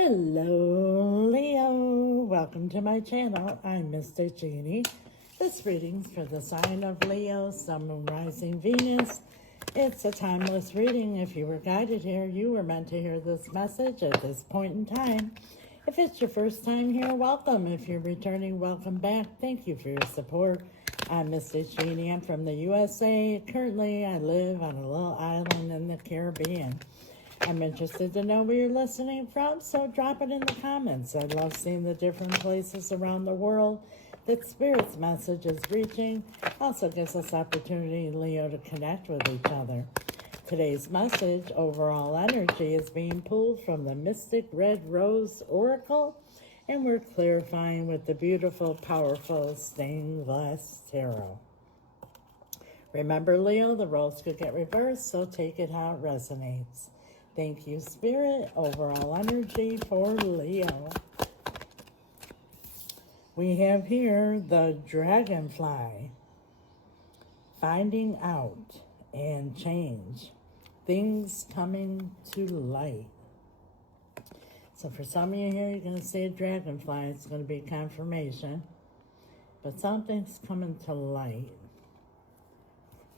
Hello, Leo. Welcome to my channel. I'm Mr. Jeanne. This reading's for the sign of Leo, Sun, Moon, Rising, Venus. It's a timeless reading. If you were guided here, you were meant to hear this message at this point in time. If it's your first time here, welcome. If you're returning, welcome back. Thank you for your support. I'm Mr. Jeanne. I'm from the USA. Currently, I live on a little island in the Caribbean. I'm interested to know where you're listening from, so drop it in the comments. I love seeing the different places around the world that Spirit's message is reaching. Also gives us opportunity, Leo, to connect with each other. Today's message, overall energy, is being pulled from the Mystic Red Rose Oracle, and we're clarifying with the beautiful, powerful stained glass tarot. Remember, Leo, the roles could get reversed, so take it how it resonates. Thank you, Spirit. Overall energy for Leo. We have here the dragonfly. Finding out and change. Things coming to light. So for some of you here, you're going to see a dragonfly. It's going to be confirmation. But something's coming to light.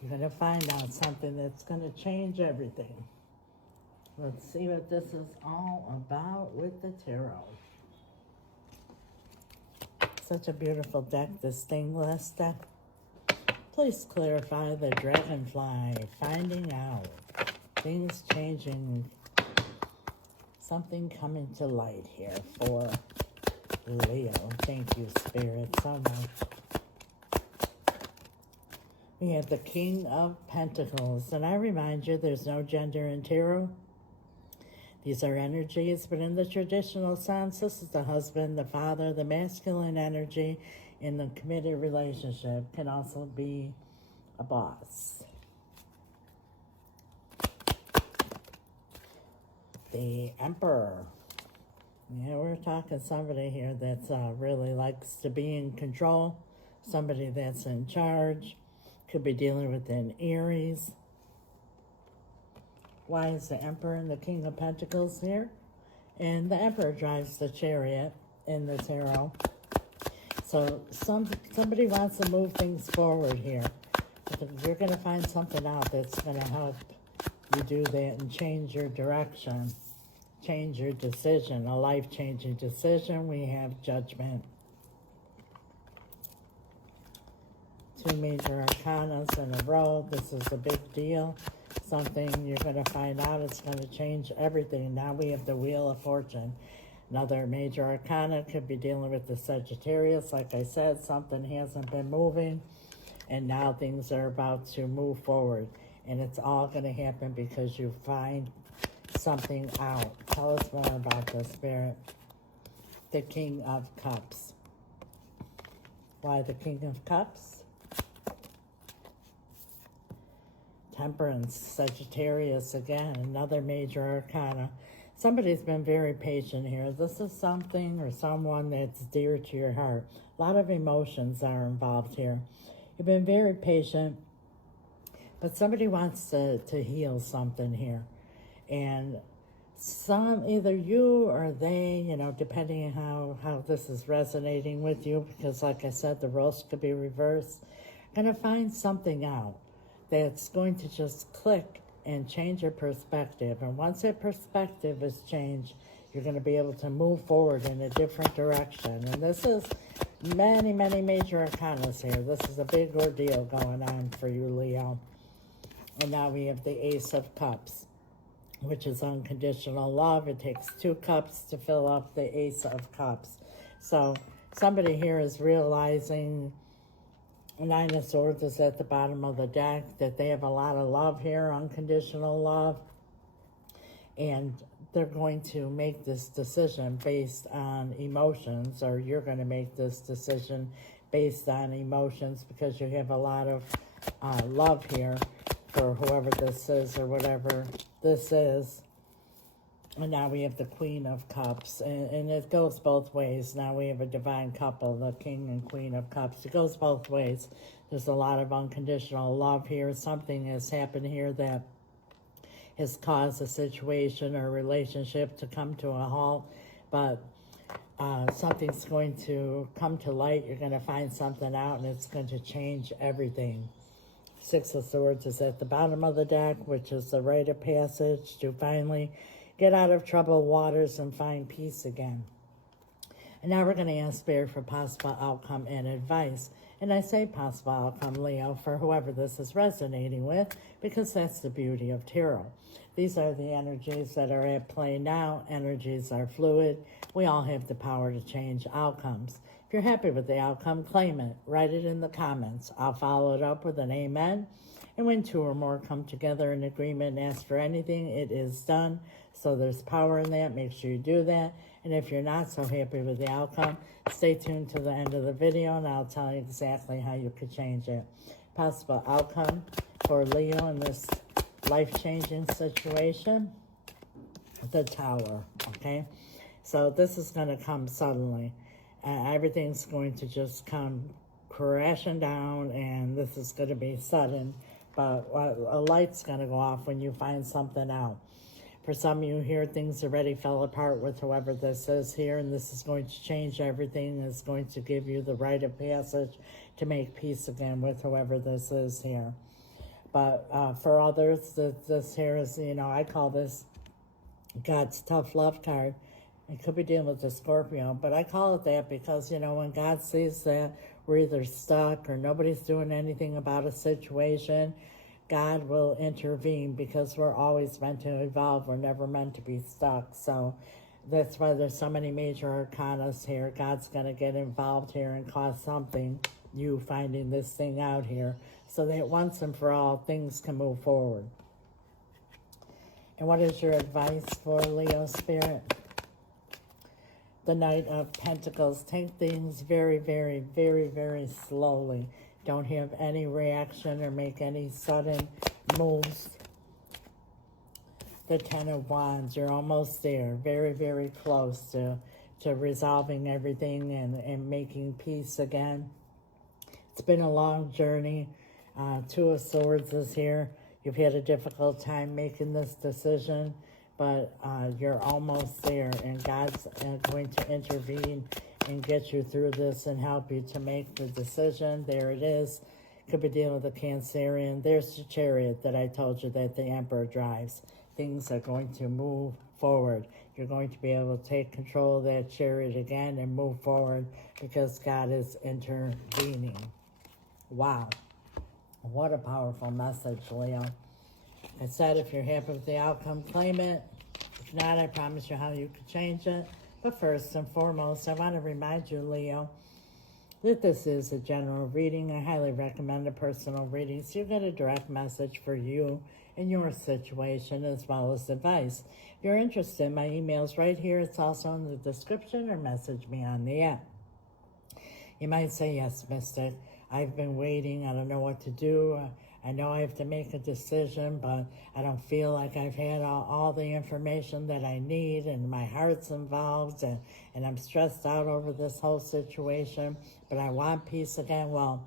You're going to find out something that's going to change everything. Let's see what this is all about with the tarot. Such a beautiful deck, this stained glass deck. Please clarify the dragonfly, finding out, things changing, something coming to light here for Leo. Thank you, Spirit, so much. We have the King of Pentacles, and I remind you there's no gender in tarot. These are energies, but in the traditional sense, this is the husband, the father, the masculine energy in the committed relationship. Can also be a boss. The Emperor. Yeah, we're talking somebody here that's really likes to be in control. Somebody that's in charge. Could be dealing with an Aries. Why is the Emperor and the King of Pentacles here? And the Emperor drives the chariot in the tarot. So somebody wants to move things forward here. But you're going to find something out that's going to help you do that and change your direction. Change your decision, a life-changing decision. We have Judgment. Two major arcanas in a row. This is a big deal. Something you're going to find out, it's going to change everything. Now we have the Wheel of Fortune. Another major arcana could be dealing with the Sagittarius. Like I said, something hasn't been moving, and now things are about to move forward. And it's all going to happen because you find something out. Tell us more about this, Spirit. The King of Cups. Why the King of Cups? Temperance, Sagittarius, again, another major arcana. Somebody's been very patient here. This is something or someone that's dear to your heart. A lot of emotions are involved here. You've been very patient, but somebody wants to heal something here. And either you or they, you know, depending on how this is resonating with you, because like I said, the roles could be reversed, going to find something out that's going to just click and change your perspective. And once that perspective is changed, you're going to be able to move forward in a different direction. And this is many, many major arcanas here. This is a big ordeal going on for you, Leo. And now we have the Ace of Cups, which is unconditional love. It takes 2 cups to fill up the Ace of Cups. So somebody here is realizing, Nine of Swords is at the bottom of the deck, that they have a lot of love here, unconditional love. And they're going to make this decision based on emotions, or you're going to make this decision based on emotions because you have a lot of love here for whoever this is or whatever this is. And now we have the Queen of Cups, and it goes both ways. Now we have a divine couple, the King and Queen of Cups. It goes both ways. There's a lot of unconditional love here. Something has happened here that has caused a situation or relationship to come to a halt. but something's going to come to light. You're going to find something out, and it's going to change everything. Six of Swords is at the bottom of the deck, which is the rite of passage to finally get out of troubled waters and find peace again. And now we're going to ask Spirit for possible outcome and advice. And I say possible outcome, Leo, for whoever this is resonating with, because that's the beauty of tarot. These are the energies that are at play now. Energies are fluid. We all have the power to change outcomes. If you're happy with the outcome, claim it. Write it in the comments. I'll follow it up with an amen. And when two or more come together in agreement and ask for anything, it is done. So there's power in that. Make sure you do that. And if you're not so happy with the outcome, stay tuned to the end of the video, and I'll tell you exactly how you could change it. Possible outcome for Leo in this life-changing situation, the Tower, okay? So this is going to come suddenly. Everything's going to just come crashing down, and this is going to be sudden, but a light's going to go off when you find something out. For some of you here, things already fell apart with whoever this is here, and this is going to change everything. It's going to give you the rite of passage to make peace again with whoever this is here. But for others, this here is, I call this God's tough love card. It could be dealing with the Scorpio, but I call it that because, when God sees that we're either stuck or nobody's doing anything about a situation, God will intervene because we're always meant to evolve. We're never meant to be stuck. So that's why there's so many major arcanas here. God's going to get involved here and cause something, you finding this thing out here, so that once and for all, things can move forward. And what is your advice for Leo Spirit? The Knight of Pentacles. Take things very, very, very, very slowly. Don't have any reaction or make any sudden moves. The Ten of Wands. You're almost there. Very, very close to resolving everything and making peace again. It's been a long journey. Two of Swords is here. You've had a difficult time making this decision, but you're almost there, and God's going to intervene and get you through this and help you to make the decision. There it is. Could be dealing with a Cancerian. There's the Chariot that I told you that the Emperor drives. Things are going to move forward. You're going to be able to take control of that Chariot again and move forward because God is intervening. Wow. What a powerful message, Leo. I said if you're happy with the outcome, claim it. If not, I promise you how you could change it. But first and foremost, I want to remind you, Leo, that this is a general reading. I highly recommend a personal reading so you get a direct message for you and your situation as well as advice. If you're interested, my email's right here. It's also in the description, or message me on the app. You might say, yes, Mystic, I've been waiting. I don't know what to do. I know I have to make a decision, but I don't feel like I've had all the information that I need, and my heart's involved, and I'm stressed out over this whole situation, but I want peace again. Well,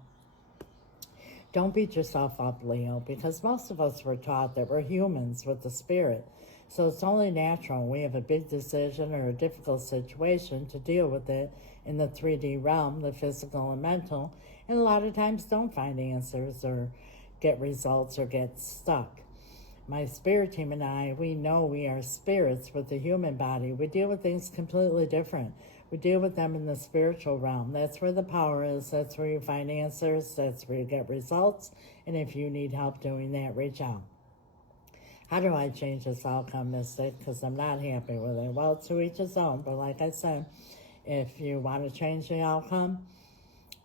don't beat yourself up, Leo, because most of us were taught that we're humans with the spirit. So it's only natural when we have a big decision or a difficult situation to deal with it in the 3D realm, the physical and mental, and a lot of times don't find answers or get results or get stuck. My spirit team and I, we know we are spirits with a human body. We deal with things completely different. We deal with them in the spiritual realm. That's where the power is. That's where you find answers. That's where you get results. And if you need help doing that, reach out. How do I change this outcome, Mystic? Because I'm not happy with it. Well, to each his own. But like I said, if you want to change the outcome,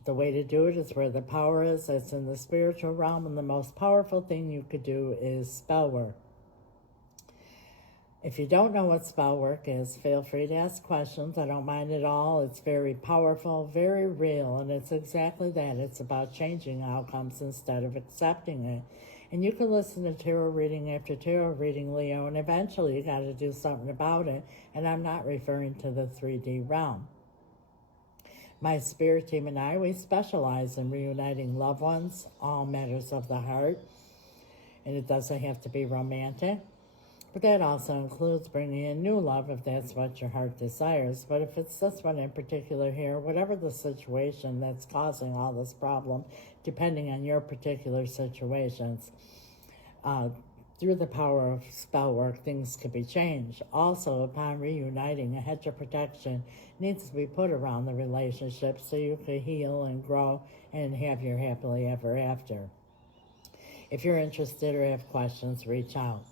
the way to do it is where the power is. It's in the spiritual realm, and the most powerful thing you could do is spell work. If you don't know what spell work is, feel free to ask questions. I don't mind at all. It's very powerful, very real, and it's exactly that. It's about changing outcomes instead of accepting it. And you can listen to tarot reading after tarot reading, Leo, and eventually you got to do something about it. And I'm not referring to the 3D realm. My spirit team and I, we specialize in reuniting loved ones, all matters of the heart. And it doesn't have to be romantic. But that also includes bringing in new love if that's what your heart desires. But if it's this one in particular here, whatever the situation that's causing all this problem, depending on your particular situations, through the power of spell work, things could be changed. Also, upon reuniting, a hedge of protection needs to be put around the relationship so you can heal and grow and have your happily ever after. If you're interested or have questions, reach out.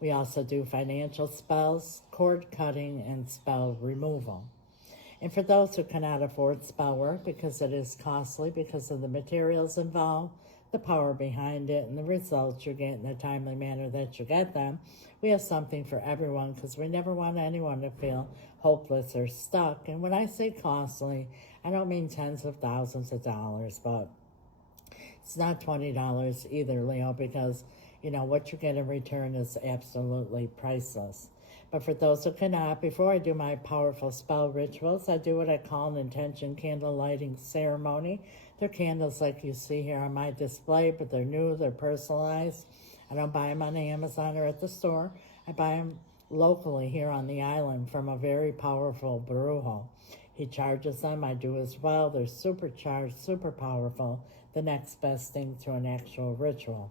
We also do financial spells, cord cutting, and spell removal. And for those who cannot afford spell work because it is costly because of the materials involved, the power behind it, and the results you get in the timely manner that you get them, we have something for everyone because we never want anyone to feel hopeless or stuck. And when I say costly, I don't mean tens of thousands of dollars, but it's not $20 either, Leo, because, you know, what you get in return is absolutely priceless. But for those who cannot, before I do my powerful spell rituals, I do what I call an intention candle lighting ceremony. They're candles like you see here on my display, but they're new, they're personalized. I don't buy them on Amazon or at the store. I buy them locally here on the island from a very powerful brujo. He charges them, I do as well. They're supercharged, super powerful, the next best thing to an actual ritual.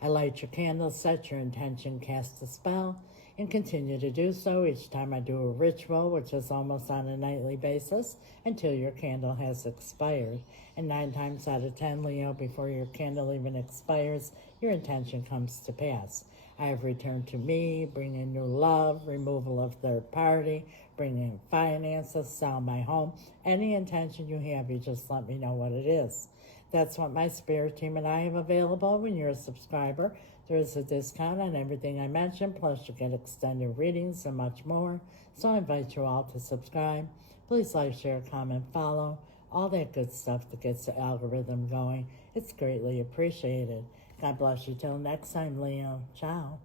I light your candle, set your intention, cast a spell, and continue to do so each time I do a ritual, which is almost on a nightly basis, until your candle has expired. And 9 times out of 10, Leo, before your candle even expires, your intention comes to pass. I have returned to me, bring in new love, removal of third party, bring in finances, sell my home. Any intention you have, you just let me know what it is. That's what my spirit team and I have available. When you're a subscriber, there is a discount on everything I mentioned, plus you get extended readings and much more. So I invite you all to subscribe. Please like, share, comment, follow, all that good stuff that gets the algorithm going. It's greatly appreciated. God bless you till next time, Leo. Ciao.